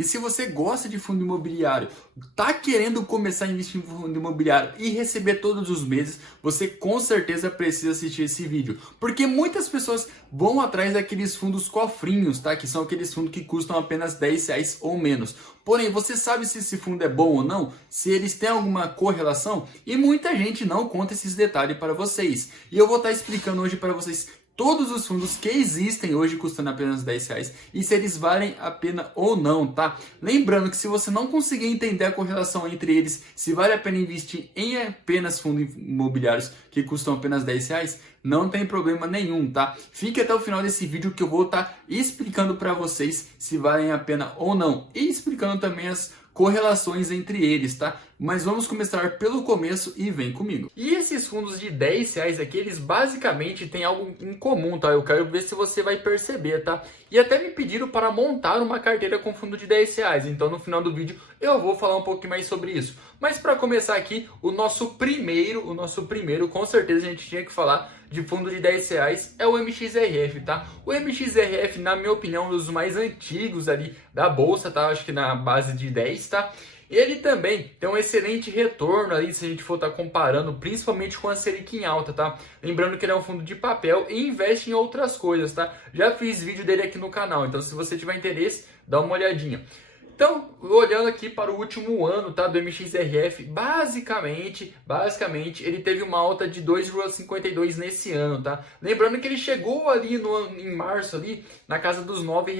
E se você gosta de fundo imobiliário, tá querendo começar a investir em fundo imobiliário e receber todos os meses, você com certeza precisa assistir esse vídeo. Porque muitas pessoas vão atrás daqueles fundos cofrinhos, tá? Que são aqueles fundos que custam apenas R$ 10 ou menos. Porém, você sabe se esse fundo é bom ou não? Se eles têm alguma correlação? E muita gente não conta esses detalhes para vocês. E eu vou estar explicando hoje para vocês todos os fundos que existem hoje custando apenas R$ 10 e se eles valem a pena ou não, tá? Lembrando que se você não conseguir entender a correlação entre eles, se vale a pena investir em apenas fundos imobiliários que custam apenas R$ 10, não tem problema nenhum, tá? Fique até o final desse vídeo que eu vou estar explicando para vocês se valem a pena ou não e explicando também as correlações entre eles, tá? Mas vamos começar pelo começo e vem comigo. E esses fundos de R$ 10 aqui, eles basicamente têm algo em comum, tá? Eu quero ver se você vai perceber, tá? E até me pediram para montar uma carteira com fundo de R$ 10, então no final do vídeo eu vou falar um pouquinho mais sobre isso. Mas para começar aqui, o nosso primeiro, com certeza a gente tinha que falar de fundo de R$ 10 é o MXRF, tá? O MXRF, na minha opinião, é um dos mais antigos ali da bolsa, tá? Acho que na base de 10, tá? Ele também tem um excelente retorno ali, se a gente for estar comparando, principalmente com a Selic em alta, tá? Lembrando que ele é um fundo de papel e investe em outras coisas, tá? Já fiz vídeo dele aqui no canal, então se você tiver interesse, dá uma olhadinha. Então, olhando aqui para o último ano, tá, do MXRF, basicamente, ele teve uma alta de 2,52 nesse ano, tá? Lembrando que ele chegou ali em março, ali, na casa dos R$ 9.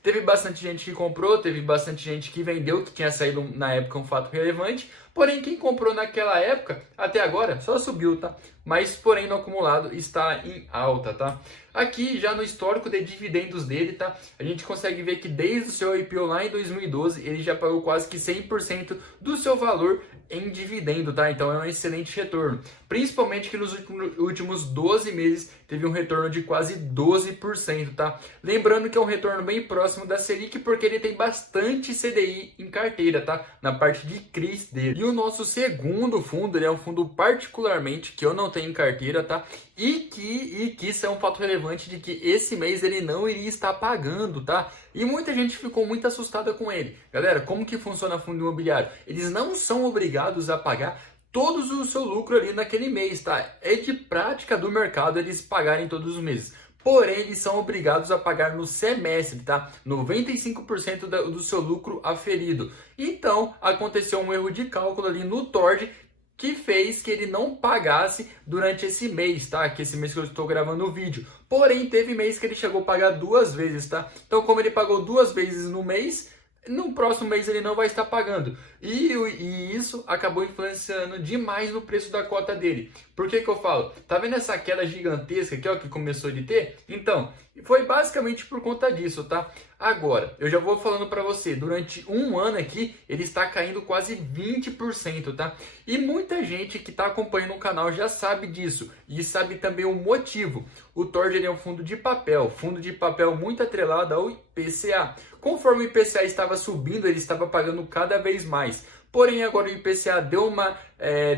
Teve bastante gente que comprou, teve bastante gente que vendeu, que tinha saído na época um fato relevante. Porém, quem comprou naquela época, até agora, só subiu, tá? Mas, porém, no acumulado está em alta, tá? Aqui, já no histórico de dividendos dele, tá? A gente consegue ver que desde o seu IPO lá em 2012, ele já pagou quase que 100% do seu valor em dividendo, tá? Então, é um excelente retorno. Principalmente que nos últimos 12 meses, teve um retorno de quase 12%, tá? Lembrando que é um retorno bem próximo da Selic, porque ele tem bastante CDI em carteira, tá? Na parte de CRIs dele. E o nosso segundo fundo, ele é um fundo particularmente que eu não tenho em carteira, tá? E que isso é um fato relevante de que esse mês ele não iria estar pagando, tá? E muita gente ficou muito assustada com ele. Galera, como que funciona fundo imobiliário? Eles não são obrigados a pagar todos o seu lucro ali naquele mês, tá? É de prática do mercado eles pagarem todos os meses. Porém, eles são obrigados a pagar no semestre, tá? 95% do seu lucro aferido. Então, aconteceu um erro de cálculo ali no TORD que fez que ele não pagasse durante esse mês, tá? Que esse mês que eu estou gravando o vídeo. Porém, teve mês que ele chegou a pagar 2 vezes, tá? Então, como ele pagou 2 vezes no mês, no próximo mês ele não vai estar pagando. E isso acabou influenciando demais no preço da cota dele. Por que eu falo? Tá vendo essa queda gigantesca aqui, ó, que começou de ter? Então, foi basicamente por conta disso, tá? Agora, eu já vou falando para você, durante um ano aqui, ele está caindo quase 20%, tá? E muita gente que está acompanhando o canal já sabe disso e sabe também o motivo. O TORD é um fundo de papel muito atrelado ao IPCA. Conforme o IPCA estava subindo, ele estava pagando cada vez mais. Porém, agora o IPCA deu uma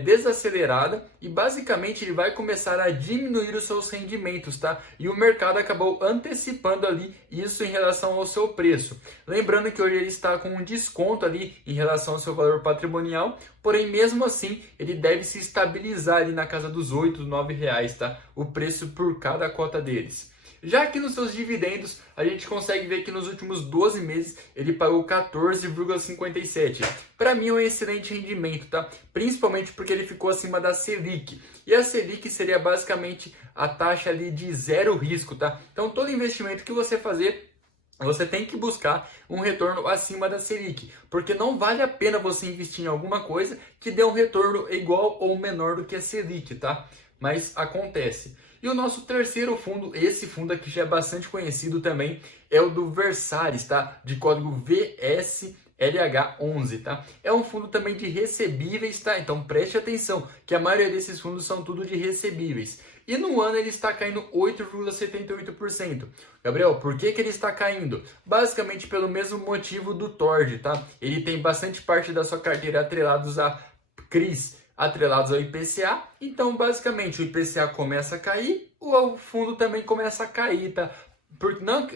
desacelerada e basicamente ele vai começar a diminuir os seus rendimentos, tá? E o mercado acabou antecipando ali isso em relação ao seu preço. Lembrando que hoje ele está com um desconto ali em relação ao seu valor patrimonial, porém mesmo assim ele deve se estabilizar ali na casa dos R$ 8, R$ 9, tá? O preço por cada cota deles. Já que nos seus dividendos, a gente consegue ver que nos últimos 12 meses ele pagou 14,57. Para mim é um excelente rendimento, tá? Principalmente porque ele ficou acima da Selic. E a Selic seria basicamente a taxa ali de zero risco, tá? Então todo investimento que você fazer, você tem que buscar um retorno acima da Selic, porque não vale a pena você investir em alguma coisa que dê um retorno igual ou menor do que a Selic, tá? Mas acontece. E o nosso terceiro fundo, esse fundo aqui já é bastante conhecido também, é o do Versalis, tá? De código VSLH11, tá? É um fundo também de recebíveis, tá? Então preste atenção, que a maioria desses fundos são tudo de recebíveis. E no ano ele está caindo 8,78%. Gabriel, por que ele está caindo? Basicamente pelo mesmo motivo do TORD, tá? Ele tem bastante parte da sua carteira atrelados a CRIs, atrelados ao IPCA, então basicamente o IPCA começa a cair, o fundo também começa a cair, tá?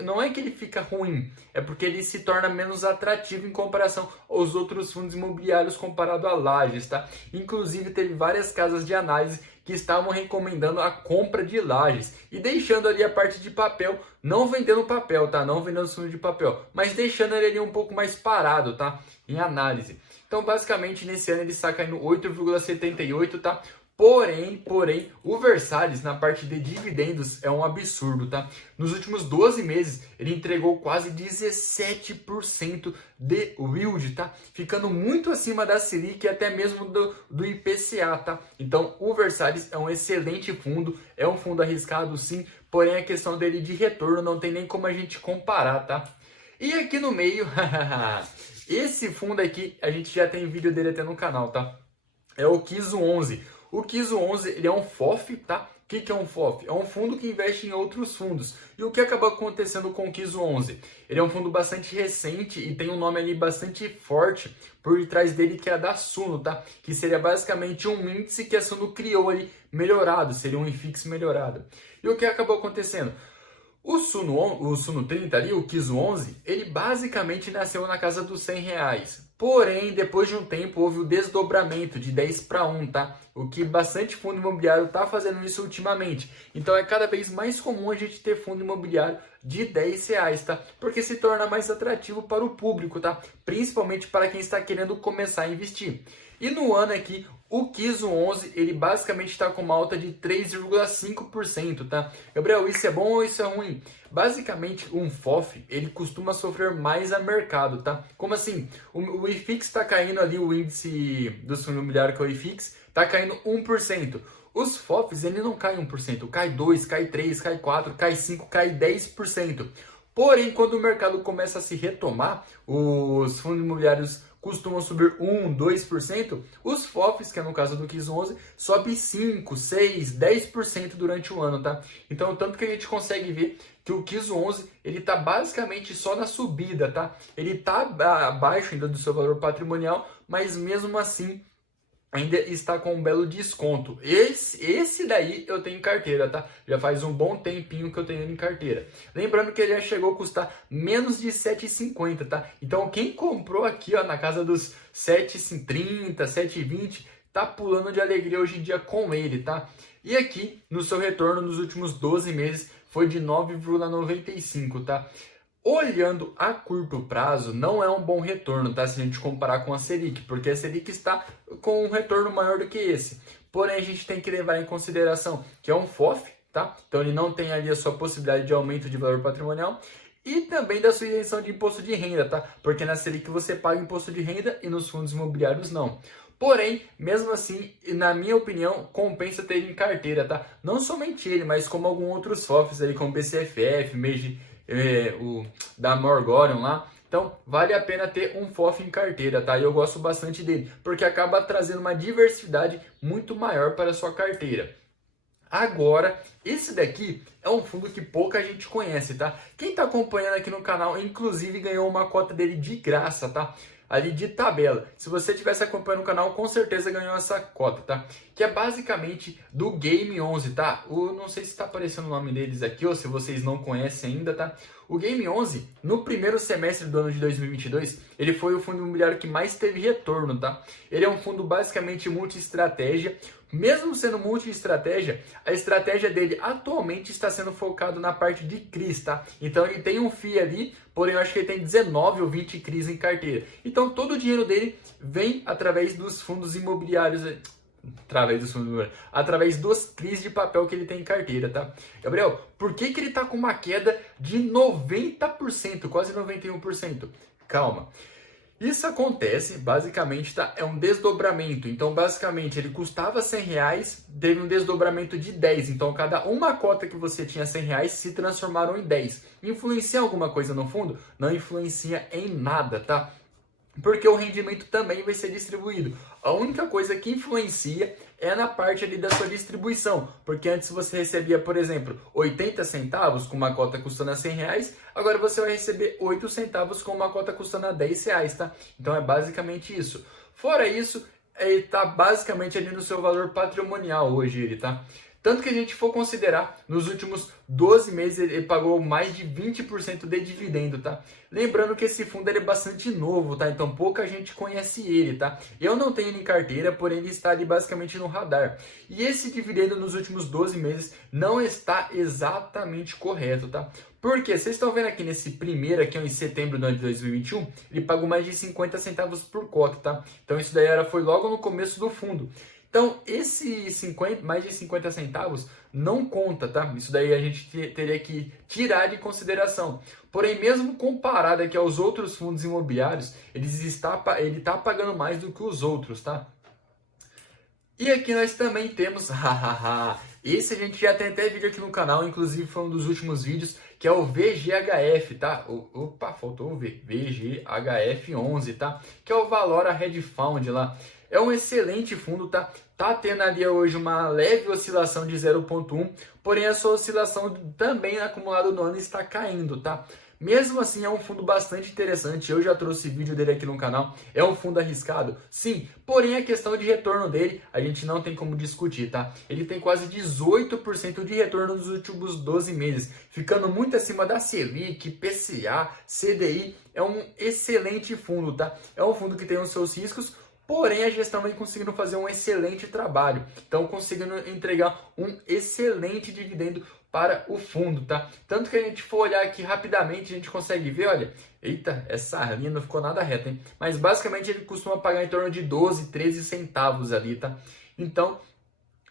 Não é que ele fica ruim, é porque ele se torna menos atrativo em comparação aos outros fundos imobiliários comparado a lajes, tá? Inclusive teve várias casas de análise que estavam recomendando a compra de lajes e deixando ali a parte de papel, não vendendo papel, tá? Não vendendo fundo de papel, mas deixando ele ali um pouco mais parado, tá? Em análise. Então, basicamente, nesse ano ele está caindo 8,78, tá? Porém, o Versalhes na parte de dividendos é um absurdo, tá? Nos últimos 12 meses, ele entregou quase 17% de yield, tá? Ficando muito acima da Selic e até mesmo do IPCA, tá? Então, o Versalhes é um excelente fundo, é um fundo arriscado sim, porém a questão dele de retorno não tem nem como a gente comparar, tá? E aqui no meio, esse fundo aqui, a gente já tem vídeo dele até no canal, tá? É o Kiso 11. O Kiso 11 ele é um FOF, tá? O que é um FOF? É um fundo que investe em outros fundos. E o que acabou acontecendo com o Kiso 11? Ele é um fundo bastante recente e tem um nome ali bastante forte por trás dele, que é a da Suno, tá? Que seria basicamente um índice que a Suno criou ali melhorado, seria um IFIX melhorado. E o que acabou acontecendo? O Suno 30 ali, o Kiso 11, ele basicamente nasceu na casa dos R$100. Porém, depois de um tempo, houve o desdobramento de 10 para 1, tá? O que bastante fundo imobiliário está fazendo isso ultimamente. Então é cada vez mais comum a gente ter fundo imobiliário de R$10, tá? Porque se torna mais atrativo para o público, tá? Principalmente para quem está querendo começar a investir. E no ano aqui, o Kiso 11, ele basicamente está com uma alta de 3,5%, tá? Gabriel, isso é bom ou isso é ruim? Basicamente, um FOF, ele costuma sofrer mais a mercado, tá? Como assim? O IFIX está caindo ali, o índice do fundo imobiliário, que é o IFIX, está caindo 1%. Os FOFs, ele não cai 1%, cai 2%, cai 3%, cai 4%, cai 5%, cai 10%. Porém, quando o mercado começa a se retomar, os fundos imobiliários costumam subir 1%, 2%, os FOFs, que é no caso do Kiso 11, sobe 5%, 6%, 10% durante o ano, tá? Então, tanto que a gente consegue ver que o Kiso 11, ele tá basicamente só na subida, tá? Ele tá abaixo ainda do seu valor patrimonial, mas mesmo assim ainda está com um belo desconto. Esse daí eu tenho em carteira, tá? Já faz um bom tempinho que eu tenho ele em carteira. Lembrando que ele já chegou a custar menos de R$7,50, tá? Então quem comprou aqui, ó, na casa dos R$7,30, R$7,20, tá pulando de alegria hoje em dia com ele, tá? E aqui, no seu retorno nos últimos 12 meses, foi de 9,95, tá? Olhando a curto prazo, não é um bom retorno, tá? Se a gente comparar com a Selic, porque a Selic está com um retorno maior do que esse. Porém, a gente tem que levar em consideração que é um FOF, tá? Então ele não tem ali a sua possibilidade de aumento de valor patrimonial e também da sua isenção de imposto de renda, tá? Porque na Selic você paga imposto de renda e nos fundos imobiliários não. Porém, mesmo assim, na minha opinião, compensa ter ele em carteira, tá? Não somente ele, mas como alguns outros FOFs ali, como BCFF, o da Morgorion lá. Então, vale a pena ter um FOF em carteira, tá? E eu gosto bastante dele, porque acaba trazendo uma diversidade muito maior para a sua carteira. Agora, esse daqui é um fundo que pouca gente conhece, tá? Quem tá acompanhando aqui no canal, inclusive, ganhou uma cota dele de graça, tá? Ali de tabela. Se você estivesse acompanhando o canal, com certeza ganhou essa cota, tá? Que é basicamente do Game 11, tá? Não sei se está aparecendo o nome deles aqui ou se vocês não conhecem ainda, tá? O Game 11, no primeiro semestre do ano de 2022, ele foi o fundo imobiliário que mais teve retorno, tá? Ele é um fundo basicamente multi-estratégia. Mesmo sendo multi-estratégia, a estratégia dele atualmente está sendo focado na parte de CRIs, tá? Então ele tem um FII ali, porém eu acho que ele tem 19 ou 20 CRIs em carteira. Então todo o dinheiro dele vem através dos fundos imobiliários, através dos CRIs de papel que ele tem em carteira, tá? Gabriel, por que ele tá com uma queda de 90%, quase 91%? Calma. Isso acontece, basicamente, tá? É um desdobramento. Então, basicamente, ele custava R$100, teve um desdobramento de 10. Então, cada uma cota que você tinha R$100 se transformaram em 10. Influencia alguma coisa no fundo? Não influencia em nada, tá? Porque o rendimento também vai ser distribuído. A única coisa que influencia é na parte ali da sua distribuição. Porque antes você recebia, por exemplo, 80 centavos com uma cota custando R$100, agora você vai receber 8 centavos com uma cota custando R$10, tá? Então é basicamente isso. Fora isso, ele tá basicamente ali no seu valor patrimonial hoje, ele tá? Tanto que a gente for considerar, nos últimos 12 meses ele pagou mais de 20% de dividendo, tá? Lembrando que esse fundo ele é bastante novo, tá? Então pouca gente conhece ele, tá? Eu não tenho ele em carteira, porém ele está ali basicamente no radar. E esse dividendo nos últimos 12 meses não está exatamente correto, tá? Porque vocês estão vendo aqui nesse primeiro, aqui em setembro do ano de 2021, ele pagou mais de 50 centavos por cota, tá? Então isso daí foi logo no começo do fundo. Então, esse mais de 50 centavos não conta, tá? Isso daí a gente teria que tirar de consideração. Porém, mesmo comparado aqui aos outros fundos imobiliários, ele está pagando mais do que os outros, tá? E aqui nós também temos, esse a gente já tem até vídeo aqui no canal, inclusive foi um dos últimos vídeos, que é o VGHF, tá? Opa, faltou o V, VGHF11, tá? Que é o Valora Hedge Fund lá. É um excelente fundo, tá? Tá tendo ali hoje uma leve oscilação de 0,1, porém a sua oscilação também acumulada no ano está caindo, tá? Mesmo assim, é um fundo bastante interessante. Eu já trouxe vídeo dele aqui no canal. É um fundo arriscado? Sim. Porém, a questão de retorno dele, a gente não tem como discutir, tá? Ele tem quase 18% de retorno nos últimos 12 meses, ficando muito acima da Selic, PCA, CDI. É um excelente fundo, tá? É um fundo que tem os seus riscos, porém a gestão vem conseguindo fazer um excelente trabalho. Então, conseguindo entregar um excelente dividendo para o fundo, tá? Tanto que a gente for olhar aqui rapidamente, a gente consegue ver, olha, eita, essa linha não ficou nada reta, hein? Mas basicamente ele costuma pagar em torno de 12, 13 centavos ali, tá? Então,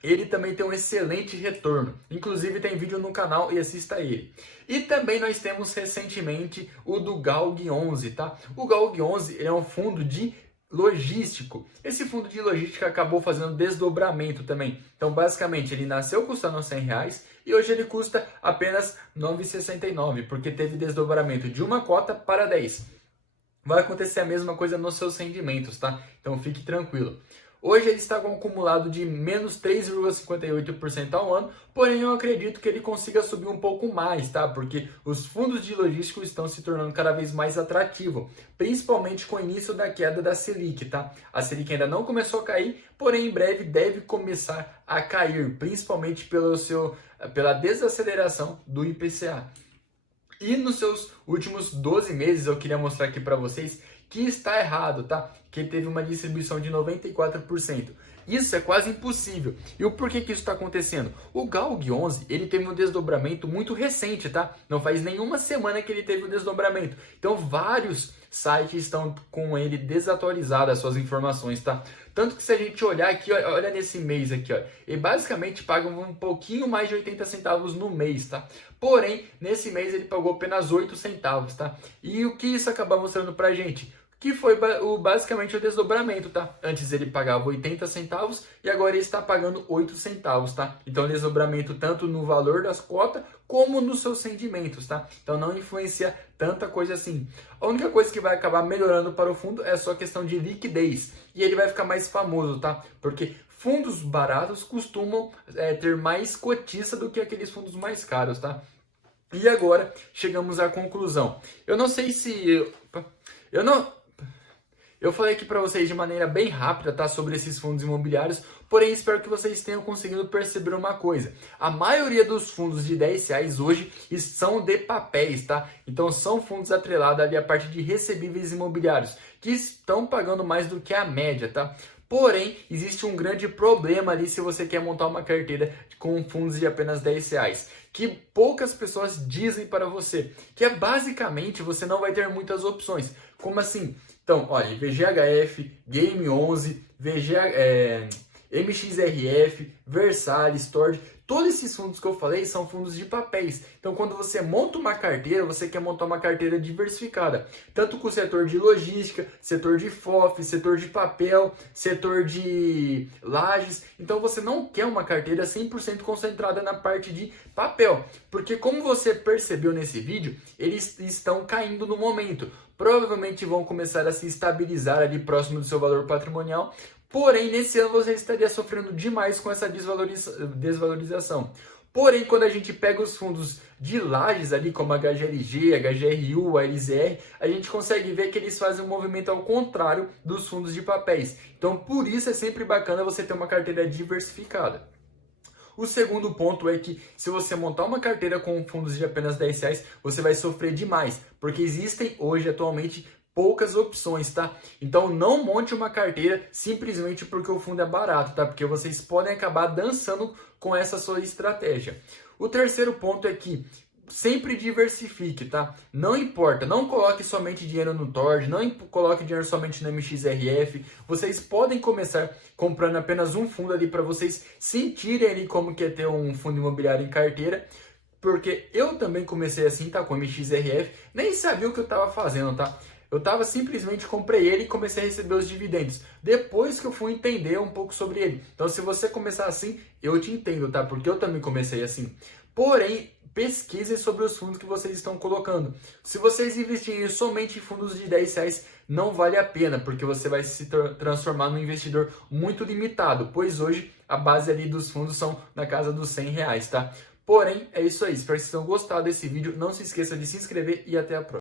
ele também tem um excelente retorno. Inclusive tem vídeo no canal e assista ele. E também nós temos recentemente o do GALG11, tá? O GALG11 ele é um fundo de logístico. Esse fundo de logística acabou fazendo desdobramento também. Então, basicamente, ele nasceu custando R$100 e hoje ele custa apenas R$ 9,69, porque teve desdobramento de uma cota para 10. Vai acontecer a mesma coisa nos seus rendimentos, tá? Então, fique tranquilo. Hoje ele está com um acumulado de menos 3,58% ao ano, porém eu acredito que ele consiga subir um pouco mais, tá? Porque os fundos de logística estão se tornando cada vez mais atrativos, principalmente com o início da queda da Selic, tá? A Selic ainda não começou a cair, porém em breve deve começar a cair, principalmente pela desaceleração do IPCA. E nos seus últimos 12 meses eu queria mostrar aqui para vocês que está errado, tá? Que ele teve uma distribuição de 94%. Isso é quase impossível. E o porquê que isso está acontecendo? O GALG11, ele teve um desdobramento muito recente, tá? Não faz nenhuma semana que ele teve o desdobramento. Então, vários sites estão com ele desatualizado as suas informações, tá? Tanto que se a gente olhar aqui, olha nesse mês aqui, ó, ele basicamente paga um pouquinho mais de 80 centavos no mês, tá? Porém, nesse mês ele pagou apenas 8 centavos, tá? E o que isso acaba mostrando pra gente? Que foi basicamente o desdobramento, tá? Antes ele pagava 80 centavos e agora ele está pagando 8 centavos, tá? Então, desdobramento tanto no valor das cotas como nos seus rendimentos, tá? Então, não influencia tanta coisa assim. A única coisa que vai acabar melhorando para o fundo é só a questão de liquidez. E ele vai ficar mais famoso, tá? Porque fundos baratos costumam ter mais cotista do que aqueles fundos mais caros, tá? E agora, chegamos à conclusão. Eu não sei se... Eu falei aqui para vocês de maneira bem rápida, tá, sobre esses fundos imobiliários, porém espero que vocês tenham conseguido perceber uma coisa. A maioria dos fundos de R$10 hoje são de papéis, tá? Então são fundos atrelados ali à parte de recebíveis imobiliários, que estão pagando mais do que a média, tá? Porém, existe um grande problema ali se você quer montar uma carteira com fundos de apenas R$10, que poucas pessoas dizem para você, que é basicamente você não vai ter muitas opções. Como assim? Então, olha, VGHF, Game11, MXRF, Versalhes, Storage, todos esses fundos que eu falei são fundos de papéis. Então, quando você monta uma carteira, você quer montar uma carteira diversificada, tanto com o setor de logística, setor de FOF, setor de papel, setor de lajes. Então, você não quer uma carteira 100% concentrada na parte de papel, porque como você percebeu nesse vídeo, eles estão caindo no momento. Provavelmente vão começar a se estabilizar ali próximo do seu valor patrimonial. Porém, nesse ano você estaria sofrendo demais com essa desvalorização. Porém, quando a gente pega os fundos de lajes ali, como a HGLG, a HGRU, a LZR, a gente consegue ver que eles fazem um movimento ao contrário dos fundos de papéis. Então, por isso é sempre bacana você ter uma carteira diversificada. O segundo ponto é que se você montar uma carteira com fundos de apenas R$10, você vai sofrer demais, porque existem hoje atualmente poucas opções, tá? Então não monte uma carteira simplesmente porque o fundo é barato, tá? Porque vocês podem acabar dançando com essa sua estratégia. O terceiro ponto é que sempre diversifique, tá? Não importa, não coloque somente dinheiro no Tord, não coloque dinheiro somente no MXRF. Vocês podem começar comprando apenas um fundo ali para vocês sentirem ali como que é ter um fundo imobiliário em carteira. Porque eu também comecei assim, tá? Com o MXRF, nem sabia o que eu tava fazendo, tá? Eu tava simplesmente comprei ele e comecei a receber os dividendos. Depois que eu fui entender um pouco sobre ele. Então, se você começar assim, eu te entendo, tá? Porque eu também comecei assim. Porém, pesquisem sobre os fundos que vocês estão colocando. Se vocês investirem somente em fundos de R$10, não vale a pena, porque você vai se transformar num investidor muito limitado, pois hoje a base ali dos fundos são na casa dos R$100, tá? Porém, é isso aí. Espero que vocês tenham gostado desse vídeo. Não se esqueça de se inscrever e até a próxima.